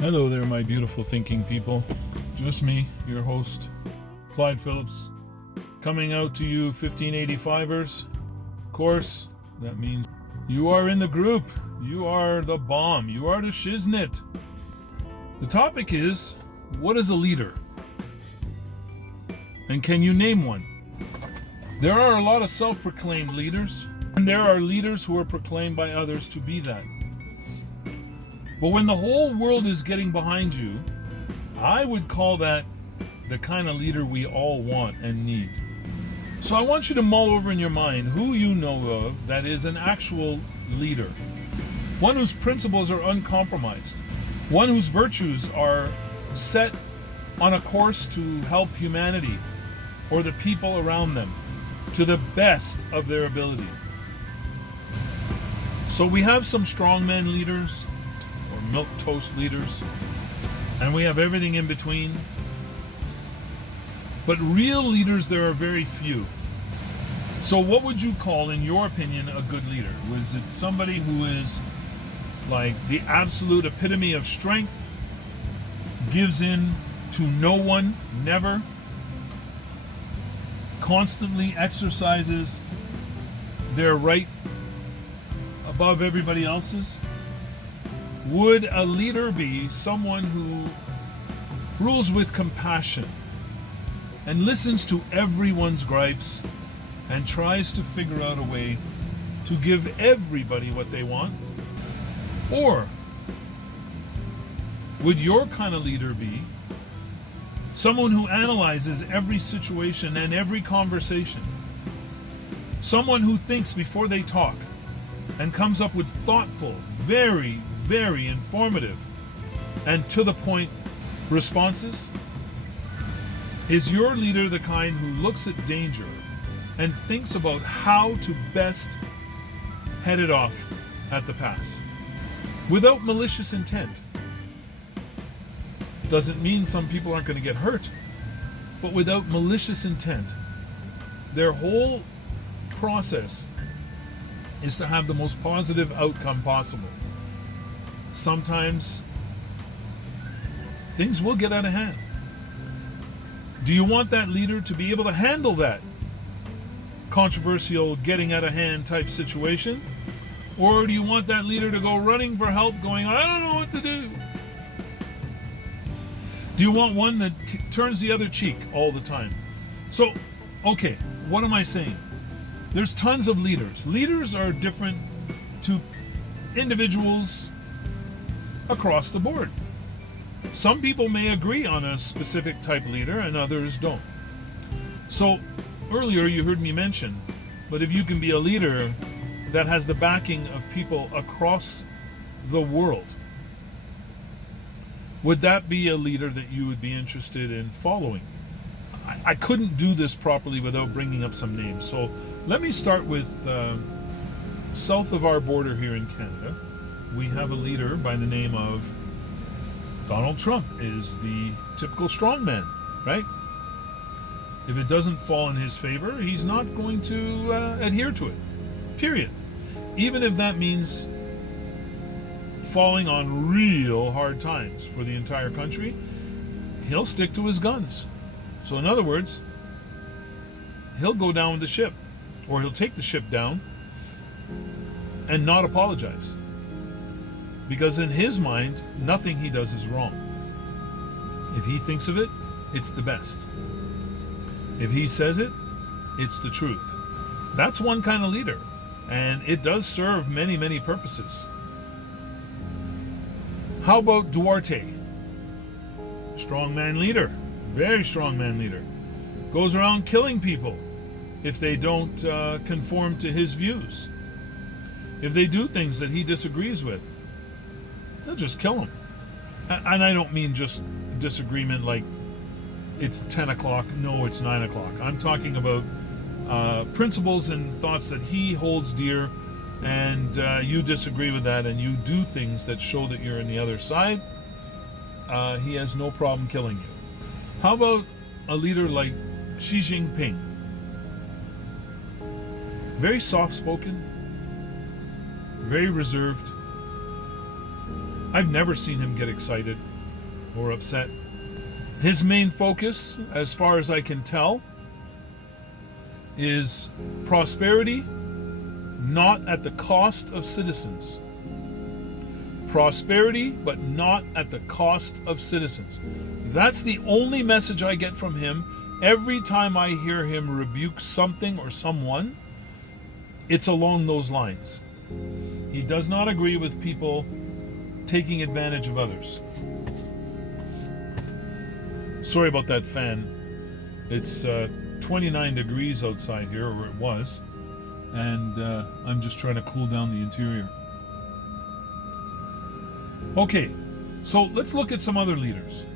Hello there, my beautiful thinking people. Just me, your host, Clyde Phillips, coming out to you 1585ers. Of course, that means you are in the group. You are the bomb. You are the shiznit. The topic is, what is a leader? And can you name one? There are a lot of self-proclaimed leaders, and there are leaders who are proclaimed by others to be that. But when the whole world is getting behind you, I would call that the kind of leader we all want and need. So I want you to mull over in your mind who you know of that is an actual leader. One whose principles are uncompromised. One whose virtues are set on a course to help humanity or the people around them to the best of their ability. So we have some strongman leaders, milquetoast leaders, and we have everything in between. But real leaders, there are very few. So what would you call, in your opinion, a good leader? Was it somebody who is like the absolute epitome of strength, gives in to no one, never, constantly exercises their right above everybody else's? Would a leader be someone who rules with compassion and listens to everyone's gripes and tries to figure out a way to give everybody what they want? Or would your kind of leader be someone who analyzes every situation and every conversation? Someone who thinks before they talk and comes up with thoughtful, very informative and to the point responses? Is your leader the kind who looks at danger and thinks about how to best head it off at the pass without malicious intent? Doesn't mean some people aren't going to get hurt, but without malicious intent. Their whole process is to have the most positive outcome possible. Sometimes things will get out of hand. Do you want that leader to be able to handle that controversial, getting out of hand type situation? Or do you want that leader to go running for help, going, I don't know what to do? Do you want one that turns the other cheek all the time? So, okay, what am I saying? There's tons of leaders. Leaders are different to individuals across the board. Some people may agree on a specific type leader and others don't. So earlier you heard me mention, but if you can be a leader that has the backing of people across the world, would that be a leader that you would be interested in following? I couldn't do this properly without bringing up some names. So let me start with south of our border here in Canada. We have a leader by the name of Donald Trump, is the typical strongman, right? If it doesn't fall in his favor, he's not going to adhere to it, period. Even if that means falling on real hard times for the entire country, he'll stick to his guns. So in other words, he'll go down with the ship, or he'll take the ship down and not apologize. Because in his mind, nothing he does is wrong. If he thinks of it, it's the best. If he says it, it's the truth. That's one kind of leader, and it does serve many purposes. How about Duarte? Strongman leader, very strongman leader. Goes around killing people if they don't conform to his views. If they do things that he disagrees with, he'll just kill them. And I don't mean just disagreement like it's 10 o'clock, no, it's 9 o'clock. I'm talking about principles and thoughts that he holds dear, and you disagree with that and you do things that show that you're on the other side. He has no problem killing you. How about a leader like Xi Jinping? Very soft-spoken, very reserved, I've never seen him get excited or upset. His main focus, as far as I can tell, is prosperity, not at the cost of citizens. Prosperity, but not at the cost of citizens. That's the only message I get from him. Every time I hear him rebuke something or someone, it's along those lines. He does not agree with people taking advantage of others. Sorry about that fan. It's 29 degrees outside here, or it was, and I'm just trying to cool down the interior. Okay, so let's look at some other leaders.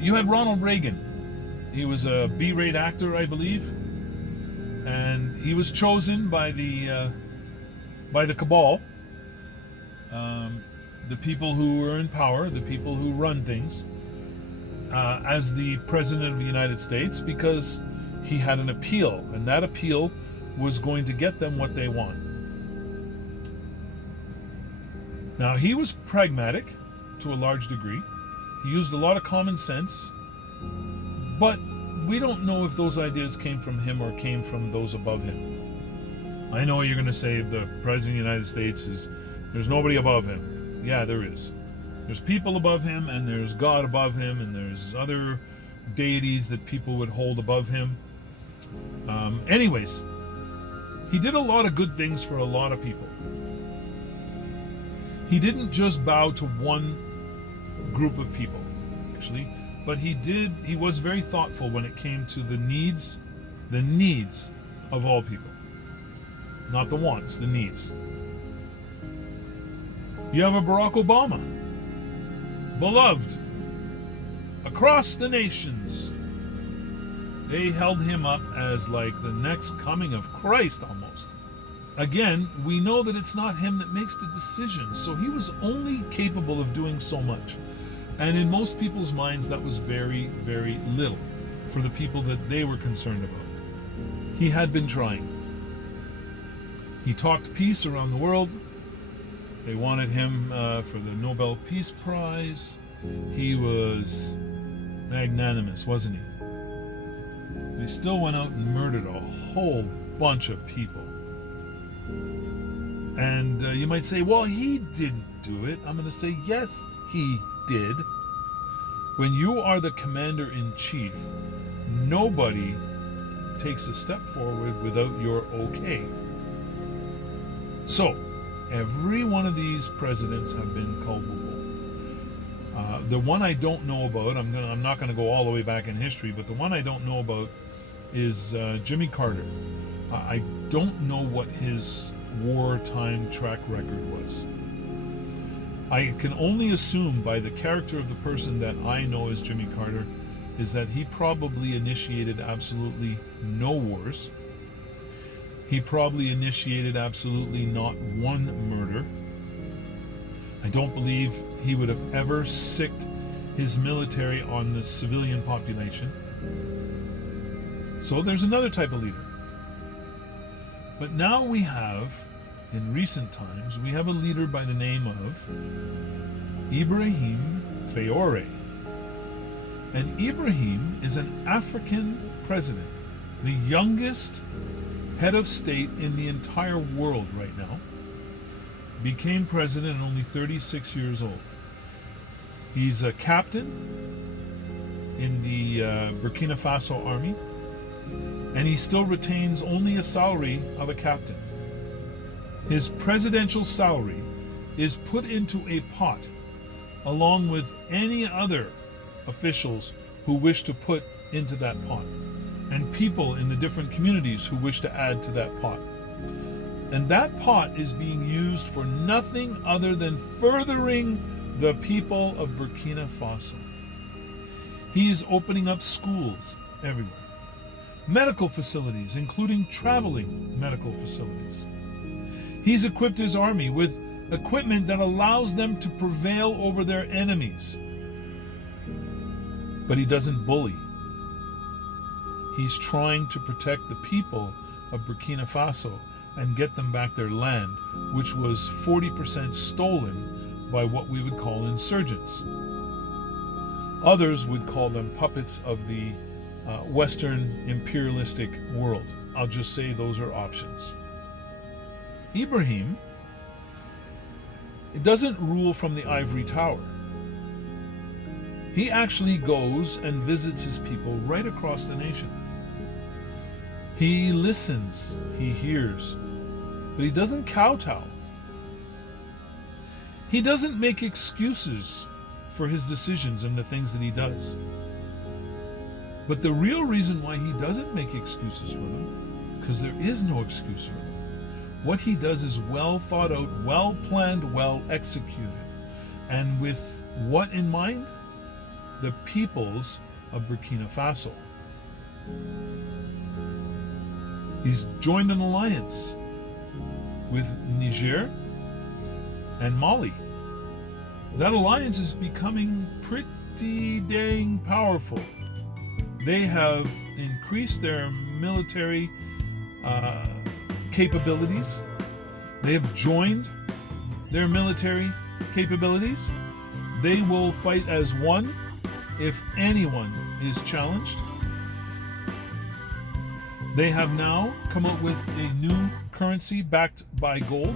You had Ronald Reagan. He was a B-rate actor, I believe, and he was chosen by the cabal, the people who are in power, the people who run things, as the President of the United States, because he had an appeal, and that appeal was going to get them what they want. Now, he was pragmatic to a large degree. He used a lot of common sense, but we don't know if those ideas came from him or came from those above him. I know you're going to say the President of the United States there's nobody above him. Yeah, there is. There's people above him, and there's God above him, and there's other deities that people would hold above him. Anyways, he did a lot of good things for a lot of people. He didn't just bow to one group of people, actually, but he was very thoughtful when it came to the needs of all people. Not the wants, the needs. You have a Barack Obama, beloved across the nations. They held him up as like the next coming of Christ almost. Again, we know that it's not him that makes the decisions, so he was only capable of doing so much. And in most people's minds, that was very, very little for the people that they were concerned about. He had been trying. He talked peace around the world. They wanted him for the Nobel Peace Prize. He was magnanimous, wasn't he? But he still went out and murdered a whole bunch of people. And you might say, well, he didn't do it. I'm going to say, yes, he did. When you are the commander-in-chief, nobody takes a step forward without your okay. So, every one of these presidents have been culpable. The one I don't know about, I'm not going to go all the way back in history, but the one I don't know about is Jimmy Carter. I don't know what his wartime track record was. I can only assume by the character of the person that I know as Jimmy Carter is that he probably initiated absolutely no wars. He probably initiated absolutely not one murder. I don't believe he would have ever sicked his military on the civilian population. So there's another type of leader. But now we have, in recent times, we have a leader by the name of Ibrahim Traore. And Ibrahim is an African president, the youngest head of state in the entire world right now. Became president at only 36 years old. He's a captain in the Burkina Faso army, and he still retains only a salary of a captain. His presidential salary is put into a pot along with any other officials who wish to put into that pot, and people in the different communities who wish to add to that pot. And that pot is being used for nothing other than furthering the people of Burkina Faso. He is opening up schools everywhere, medical facilities, including traveling medical facilities. He's equipped his army with equipment that allows them to prevail over their enemies. But he doesn't bully. He's trying to protect the people of Burkina Faso and get them back their land, which was 40% stolen by what we would call insurgents. Others would call them puppets of the Western imperialistic world. I'll just say those are options. Ibrahim, it doesn't rule from the ivory tower. He actually goes and visits his people right across the nation. He listens, he hears, but he doesn't kowtow. He doesn't make excuses for his decisions and the things that he does. But the real reason why he doesn't make excuses for them is because there is no excuse for them. What he does is well thought out, well planned, well executed. And with what in mind? The peoples of Burkina Faso. He's joined an alliance with Niger and Mali. That alliance is becoming pretty dang powerful. They have increased their military capabilities. They have joined their military capabilities. They will fight as one if anyone is challenged. They have now come up with a new currency backed by gold,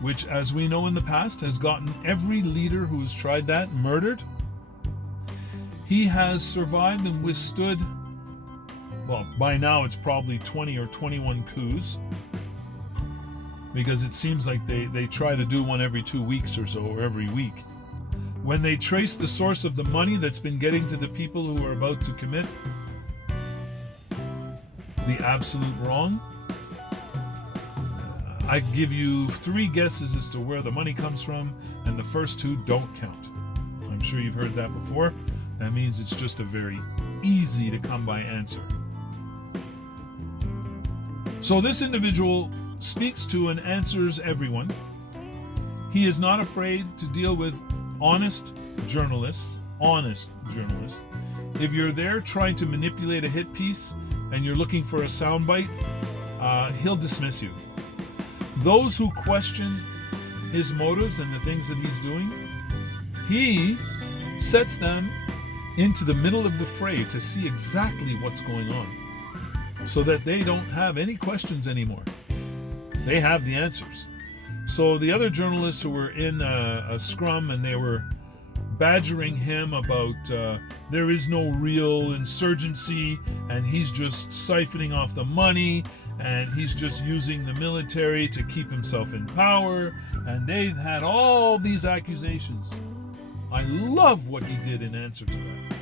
which, as we know in the past, has gotten every leader who has tried that murdered. He has survived and withstood, well, by now it's probably 20 or 21 coups, because it seems like they try to do one every 2 weeks or so, or every week. When they trace the source of the money that's been getting to the people who are about to commit the absolute wrong, I give you 3 guesses as to where the money comes from, and the first 2 don't count. I'm sure you've heard that before. That means it's just a very easy to come by answer. So this individual speaks to and answers everyone. He is not afraid to deal with honest journalists. If you're there trying to manipulate a hit piece and you're looking for a soundbite, he'll dismiss you. Those who question his motives and the things that he's doing, he sets them into the middle of the fray to see exactly what's going on, so that they don't have any questions anymore. They have the answers. So the other journalists who were in a scrum and they were badgering him about there is no real insurgency and he's just siphoning off the money and he's just using the military to keep himself in power, and they've had all these accusations. I love what he did in answer to that.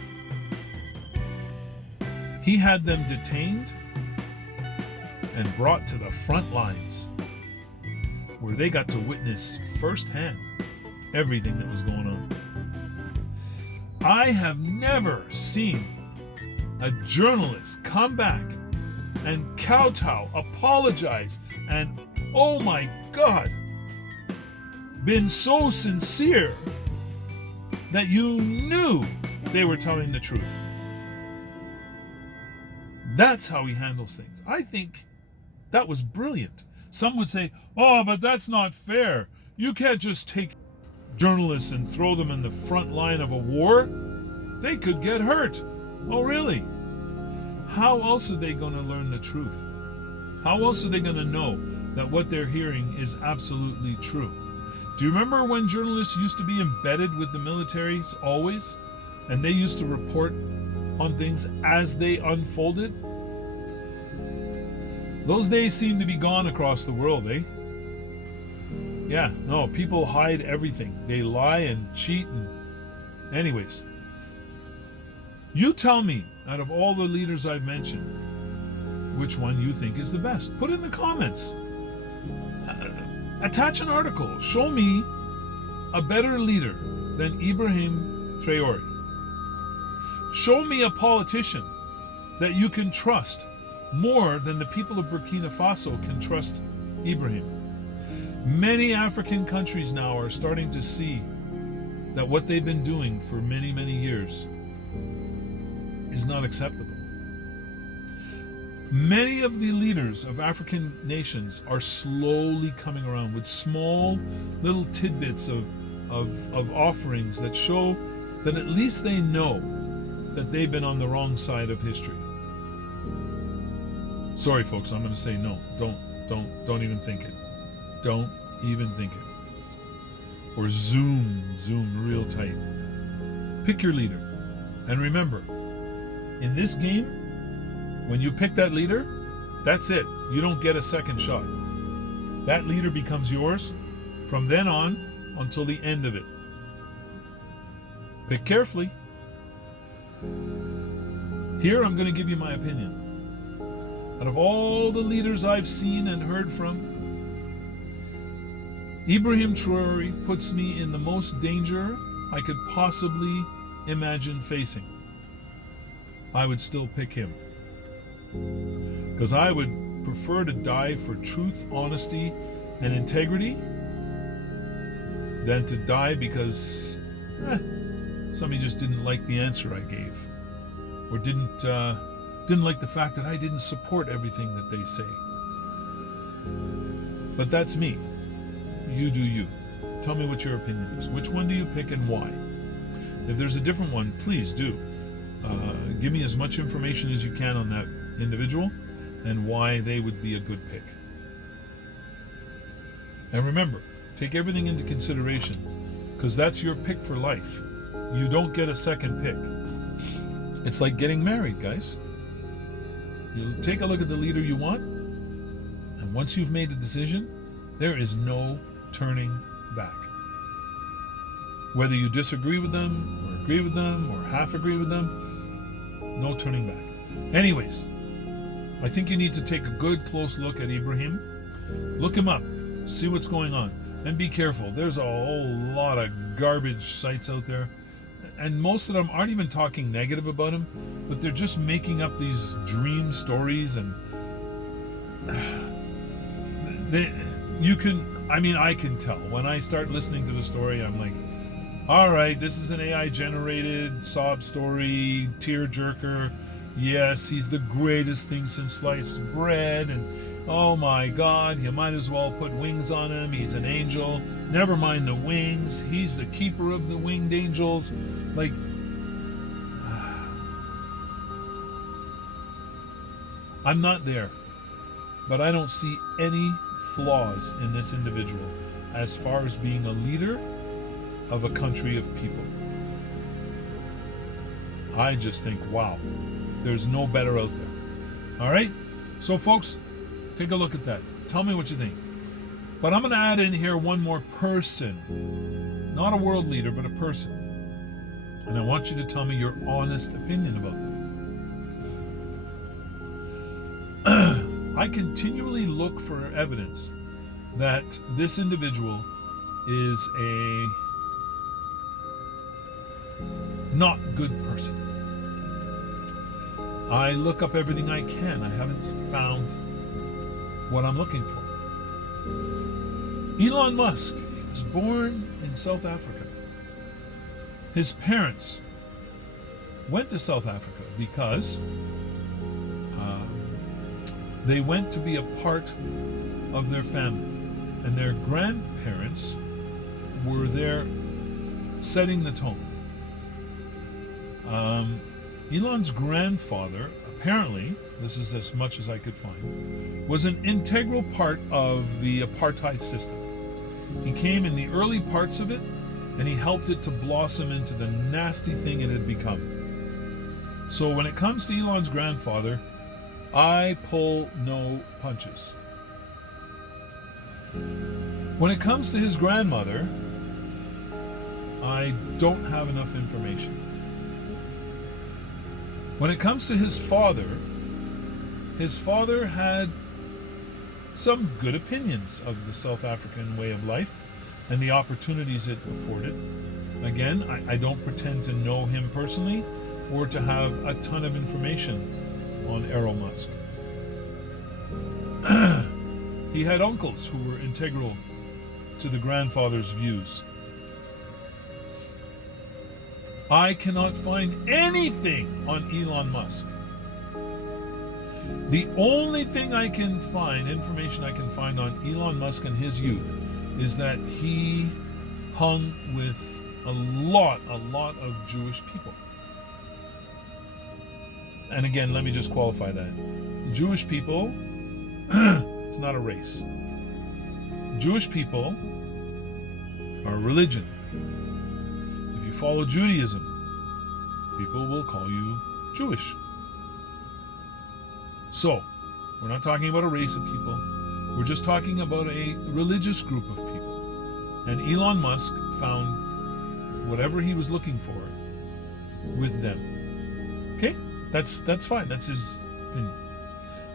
He had them detained and brought to the front lines, where they got to witness firsthand everything that was going on. I have never seen a journalist come back and kowtow, apologize, and oh my God, been so sincere that you knew they were telling the truth. That's how he handles things. I think that was brilliant. Some would say, oh, but that's not fair. You can't just take journalists and throw them in the front line of a war. They could get hurt. Oh, really? How else are they going to learn the truth? How else are they going to know that what they're hearing is absolutely true? Do you remember when journalists used to be embedded with the militaries always? And they used to report on things as they unfolded? Those days seem to be gone across the world, eh? Yeah, no, people hide everything. They lie and cheat and... Anyways, you tell me, out of all the leaders I've mentioned, which one you think is the best. Put it in the comments. Attach an article. Show me a better leader than Ibrahim Traoré. Show me a politician that you can trust more than the people of Burkina Faso can trust Ibrahim. Many African countries now are starting to see that what they've been doing for many, many years is not acceptable. Many of the leaders of African nations are slowly coming around with small little tidbits of offerings that show that at least they know that they've been on the wrong side of history. Sorry, folks, I'm going to say no. Don't even think it. Don't even think it. Or zoom real tight. Pick your leader. And remember, in this game, when you pick that leader, that's it. You don't get a second shot. That leader becomes yours from then on until the end of it. Pick carefully. Here I'm going to give you my opinion. Out of all the leaders I've seen and heard from, Ibrahim Traore puts me in the most danger I could possibly imagine facing. I would still pick him. Because I would prefer to die for truth, honesty, and integrity than to die because somebody just didn't like the answer I gave, or didn't like the fact that I didn't support everything that they say. But that's me. You do you. Tell me what your opinion is. Which one do you pick and why? If there's a different one, please do. Give me as much information as you can on that individual and why they would be a good pick. And remember, take everything into consideration, because that's your pick for life. You don't get a second pick. It's like getting married, guys. You take a look at the leader you want, and once you've made the decision, there is no turning back. Whether you disagree with them, or agree with them, or half agree with them, no turning back. Anyways, I think you need to take a good close look at Ibrahim. Look him up, see what's going on, and be careful. There's a whole lot of garbage sites out there, and most of them aren't even talking negative about him, but they're just making up these dream stories, and I can tell. When I start listening to the story, I'm like, all right, this is an AI generated sob story, tearjerker. Yes, he's the greatest thing since sliced bread, and oh my God, you might as well put wings on him. He's an angel. Never mind the wings. He's the keeper of the winged angels. Like, I'm not there, but I don't see any flaws in this individual as far as being a leader of a country of people. I just think, wow, there's no better out there. All right? So, folks, take a look at that. Tell me what you think. But I'm going to add in here one more person. Not a world leader, but a person. And I want you to tell me your honest opinion about them. I continually look for evidence that this individual is a not good person. I look up everything I can. I haven't found what I'm looking for. Elon Musk, he was born in South Africa. His parents went to South Africa because they went to be a part of their family, and their grandparents were there setting the tone. Elon's grandfather, apparently, this is as much as I could find, was an integral part of the apartheid system. He came in the early parts of it, and he helped it to blossom into the nasty thing it had become. So when it comes to Elon's grandfather, I pull no punches. When it comes to his grandmother, I don't have enough information. When it comes to his father had some good opinions of the South African way of life and the opportunities it afforded. Again, I don't pretend to know him personally or to have a ton of information on Elon Musk. He had uncles who were integral to the grandfather's views. I cannot find anything on Elon Musk. The only thing I can find, information I can find on Elon Musk and his youth, is that he hung with a lot of Jewish people. And again, let me just qualify that. Jewish people, it's not a race. Jewish people are a religion. If you follow Judaism, people will call you Jewish. So, we're not talking about a race of people. We're just talking about a religious group of people. And Elon Musk found whatever he was looking for with them. Okay? That's fine. That's his opinion.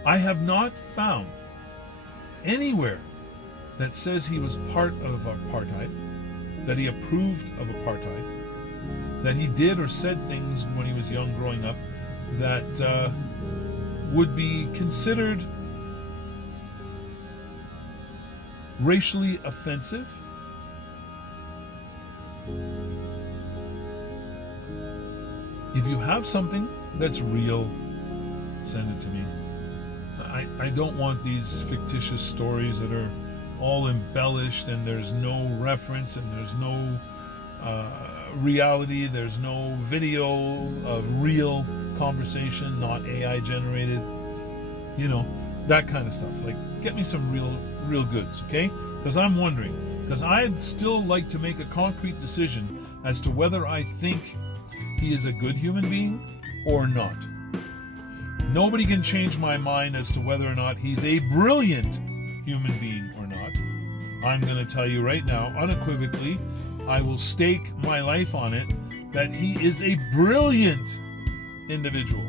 I have not found anywhere that says he was part of apartheid, that he approved of apartheid, that he did or said things when he was young growing up that would be considered racially offensive. If you have something that's real, send it to me. I don't want these fictitious stories that are all embellished and there's no reference and there's no reality, there's no video of real conversation, not AI generated, that kind of stuff. Like, get me some real goods, okay? Because I'm wondering, because I'd still like to make a concrete decision as to whether I think he is a good human being or not. Nobody can change my mind as to whether or not he's a brilliant human being or not. I'm going to tell you right now, unequivocally, I will stake my life on it, that he is a brilliant individual.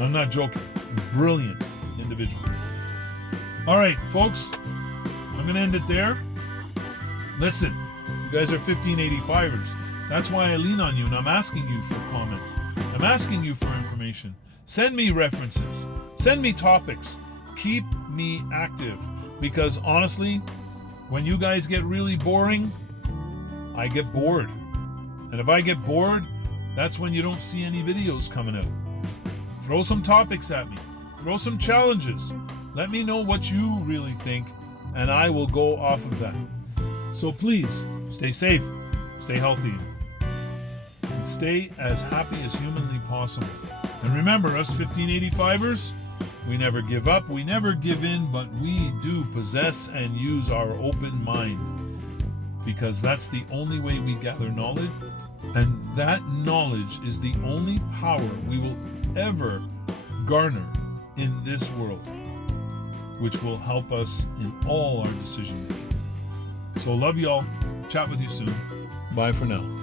I'm not joking. Brilliant individual. All right, folks, I'm going to end it there. Listen, you guys are 1585ers. That's why I lean on you, and I'm asking you for comments. I'm asking you for information. Send me references. Send me topics. Keep me active. Because honestly, when you guys get really boring, I get bored. And if I get bored, that's when you don't see any videos coming out. Throw some topics at me. Throw some challenges. Let me know what you really think, and I will go off of that. So please, stay safe, stay healthy, and stay as happy as humanly possible. And remember, us 1585ers, we never give up, we never give in, but we do possess and use our open mind. Because that's the only way we gather knowledge, and that knowledge is the only power we will ever garner in this world, which will help us in all our decision making. So love y'all. Chat with you soon. Bye for now.